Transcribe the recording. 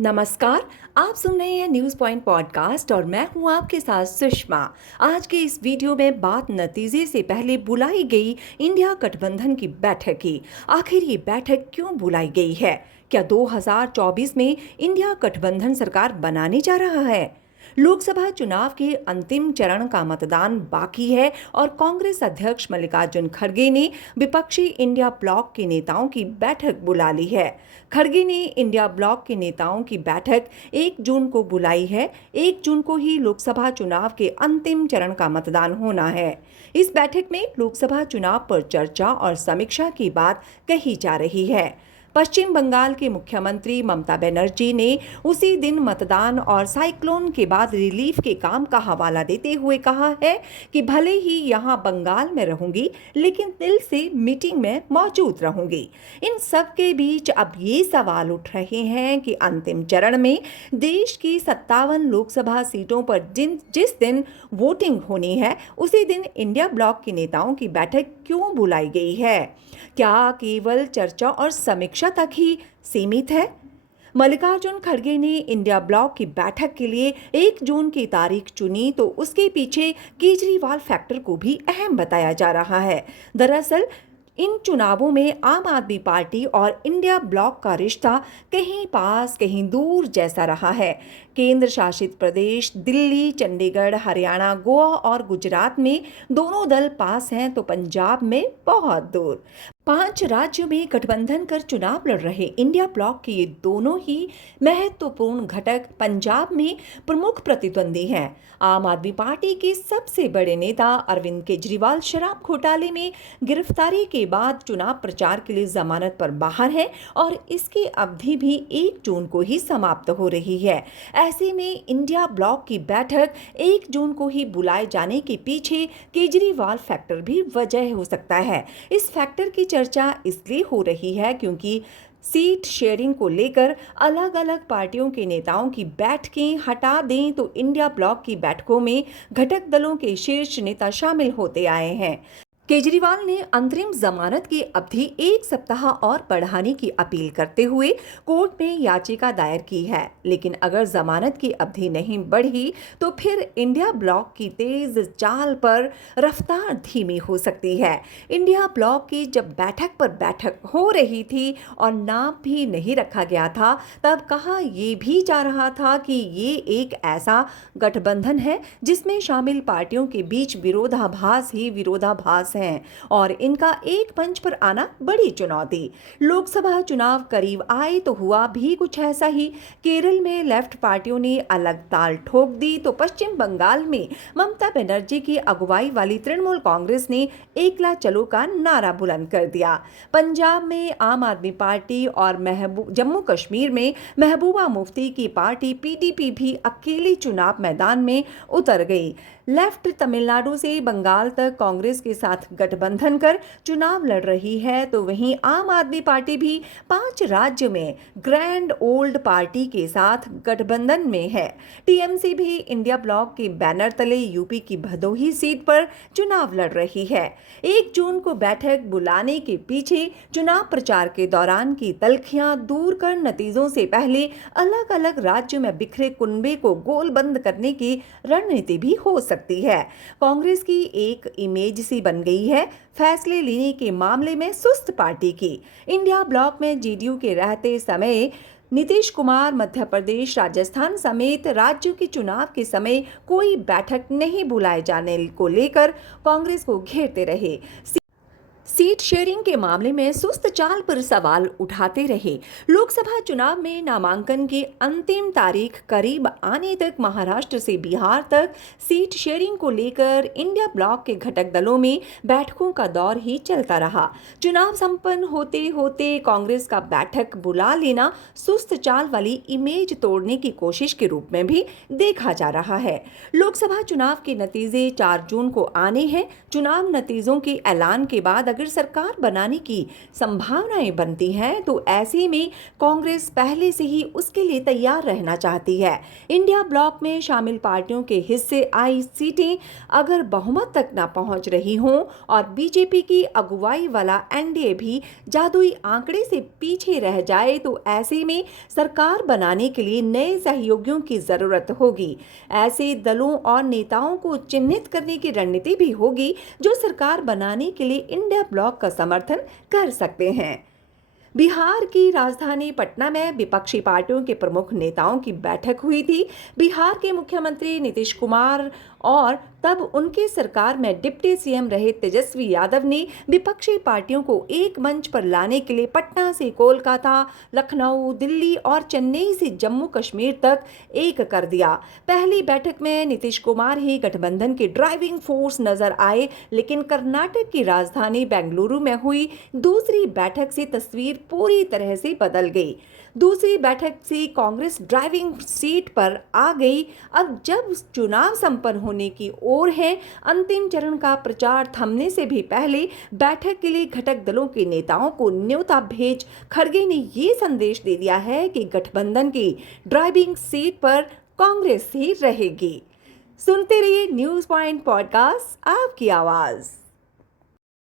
नमस्कार। आप सुन रहे हैं न्यूज़ पॉइंट पॉडकास्ट और मैं हूं आपके साथ सुषमा। आज के इस वीडियो में बात नतीजे से पहले बुलाई गई इंडिया गठबंधन की बैठक की। आखिर ये बैठक क्यों बुलाई गई है? क्या 2024 में इंडिया गठबंधन सरकार बनाने जा रहा है? लोकसभा चुनाव के अंतिम चरण का मतदान बाकी है और कांग्रेस अध्यक्ष मल्लिकार्जुन खड़गे ने विपक्षी इंडिया ब्लॉक के नेताओं की बैठक बुला ली है। खड़गे ने इंडिया ब्लॉक के नेताओं की बैठक 1 जून को बुलाई है। 1 जून को ही लोकसभा चुनाव के अंतिम चरण का मतदान होना है। इस बैठक में लोकसभा चुनाव पर चर्चा और समीक्षा की बात कही जा रही है। पश्चिम बंगाल के मुख्यमंत्री ममता बनर्जी ने उसी दिन मतदान और साइक्लोन के बाद रिलीफ के काम का हवाला देते हुए कहा है कि भले ही यहां बंगाल में रहूंगी, लेकिन दिल से मीटिंग में मौजूद रहूंगी। इन सब के बीच अब ये सवाल उठ रहे हैं कि अंतिम चरण में देश की 57 लोकसभा सीटों पर जिस दिन वोटिंग होनी है, उसी दिन इंडिया ब्लॉक के नेताओं की बैठक क्यों बुलाई गई है? क्या केवल चर्चा और समीक्षा तक ही सीमित है? मल्लिकार्जुन खड़गे ने इंडिया ब्लॉक की बैठक के लिए 1 जून की तारीख चुनी तो उसके पीछे केजरीवाल फैक्टर को भी अहम बताया जा रहा है। दरअसल इन चुनावों में आम आदमी पार्टी और इंडिया ब्लॉक का रिश्ता कहीं पास कहीं दूर जैसा रहा है। केंद्र शासित प्रदेश दिल्ली, चंडीगढ़, हरियाणा, गोवा और गुजरात में दोनों दल पास हैं, तो पंजाब में बहुत दूर। 5 राज्यों में गठबंधन कर चुनाव लड़ रहे इंडिया ब्लॉक के ये दोनों ही महत्वपूर्ण घटक पंजाब में प्रमुख प्रतिद्वंदी हैं। आम आदमी पार्टी के सबसे बड़े नेता अरविंद केजरीवाल शराब घोटाले में गिरफ्तारी के बाद चुनाव प्रचार के लिए जमानत पर बाहर है और इसकी अवधि भी 1 जून को ही समाप्त हो रही है। ऐसे में इंडिया ब्लॉक की बैठक 1 जून को ही बुलाए जाने के पीछे केजरीवाल फैक्टर भी वजह हो सकता है। इस फैक्टर की चर्चा इसलिए हो रही है क्योंकि सीट शेयरिंग को लेकर अलग अलग पार्टियों के नेताओं की बैठकें हटा दें तो इंडिया ब्लॉक की बैठकों में घटक दलों के शीर्ष नेता शामिल होते आए हैं। केजरीवाल ने अंतरिम जमानत की अवधि 1 सप्ताह और बढ़ाने की अपील करते हुए कोर्ट में याचिका दायर की है, लेकिन अगर जमानत की अवधि नहीं बढ़ी तो फिर इंडिया ब्लॉक की तेज चाल पर रफ्तार धीमी हो सकती है। इंडिया ब्लॉक की जब बैठक पर बैठक हो रही थी और नाम भी नहीं रखा गया था, तब कहा ये भी जा रहा था कि ये एक ऐसा गठबंधन है जिसमें शामिल पार्टियों के बीच विरोधाभास ही विरोधाभास है और इनका एक मंच पर आना बड़ी चुनौती। लोकसभा चुनाव करीब आए तो हुआ भी कुछ ऐसा ही। केरल में लेफ्ट पार्टियों ने अलग ताल ठोक दी तो पश्चिम बंगाल में ममता बनर्जी की अगुवाई वाली तृणमूल कांग्रेस ने एकला चलो का नारा बुलंद कर दिया। पंजाब में आम आदमी पार्टी और जम्मू कश्मीर में महबूबा मुफ्ती की पार्टी पीडीपी भी अकेले चुनाव मैदान में उतर गई। लेफ्ट तमिलनाडु से बंगाल तक कांग्रेस के साथ गठबंधन कर चुनाव लड़ रही है, तो वहीं आम आदमी पार्टी भी 5 राज्यों में ग्रैंड ओल्ड पार्टी के साथ गठबंधन में है। टीएमसी भी इंडिया ब्लॉक के बैनर तले यूपी की भदोही सीट पर चुनाव लड़ रही है। 1 जून को बैठक बुलाने के पीछे चुनाव प्रचार के दौरान की तल्खियां दूर कर नतीजों से पहले अलग अलग राज्यों में बिखरे कुनबे को गोलबंद करने की रणनीति भी हो सकती है। कांग्रेस की एक इमेज सी बन गई है फैसले लेने के मामले में सुस्त पार्टी की। इंडिया ब्लॉक में जेडीयू के रहते समय नीतीश कुमार मध्य प्रदेश, राजस्थान समेत राज्यों के चुनाव के समय कोई बैठक नहीं बुलाए जाने को लेकर कांग्रेस को घेरते रहे। सीट शेयरिंग के मामले में सुस्त चाल पर सवाल उठाते रहे। लोकसभा चुनाव में नामांकन की अंतिम तारीख करीब आने तक महाराष्ट्र से बिहार तक सीट शेयरिंग को लेकर इंडिया ब्लॉक के घटक दलों में बैठकों का दौर ही चलता रहा। चुनाव संपन्न होते होते कांग्रेस का बैठक बुला लेना सुस्त चाल वाली इमेज तोड़ने की कोशिश के रूप में भी देखा जा रहा है। लोकसभा चुनाव के नतीजे 4 जून को आने हैं। चुनाव नतीजों के ऐलान के बाद अगर सरकार बनाने की संभावनाएं बनती हैं तो ऐसे में कांग्रेस पहले से ही उसके लिए तैयार रहना चाहती है। इंडिया ब्लॉक में शामिल पार्टियों के हिस्से आई सीटें अगर बहुमत तक न पहुंच रही हों और बीजेपी की अगुवाई वाला एनडीए भी जादुई आंकड़े से पीछे रह जाए तो ऐसे में सरकार बनाने के लिए नए सहयोगियों की जरूरत होगी। ऐसे दलों और नेताओं को चिन्हित करने की रणनीति भी होगी जो सरकार बनाने के लिए इंडिया ब्लॉक का समर्थन कर सकते हैं। बिहार की राजधानी पटना में विपक्षी पार्टियों के प्रमुख नेताओं की बैठक हुई थी। बिहार के मुख्यमंत्री नीतीश कुमार और तब उनके सरकार में डिप्टी सीएम रहे तेजस्वी यादव ने विपक्षी पार्टियों को एक मंच पर लाने के लिए पटना से कोलकाता, लखनऊ, दिल्ली और चेन्नई से जम्मू कश्मीर तक एक कर दिया। पहली बैठक में नीतीश कुमार ही गठबंधन के ड्राइविंग फोर्स नजर आए, लेकिन कर्नाटक की राजधानी बेंगलुरु में हुई दूसरी बैठक से तस्वीर पूरी तरह से बदल गई। दूसरी बैठक से कांग्रेस ड्राइविंग सीट पर आ गई। अब जब चुनाव संपन्न होने की ओर है, अंतिम चरण का प्रचार थमने से भी पहले बैठक के लिए घटक दलों के नेताओं को न्योता भेज खड़गे ने ये संदेश दे दिया है कि गठबंधन की ड्राइविंग सीट पर कांग्रेस ही रहेगी। सुनते रहिए न्यूज़ पॉइंट पॉडकास्ट, आपकी आवाज़।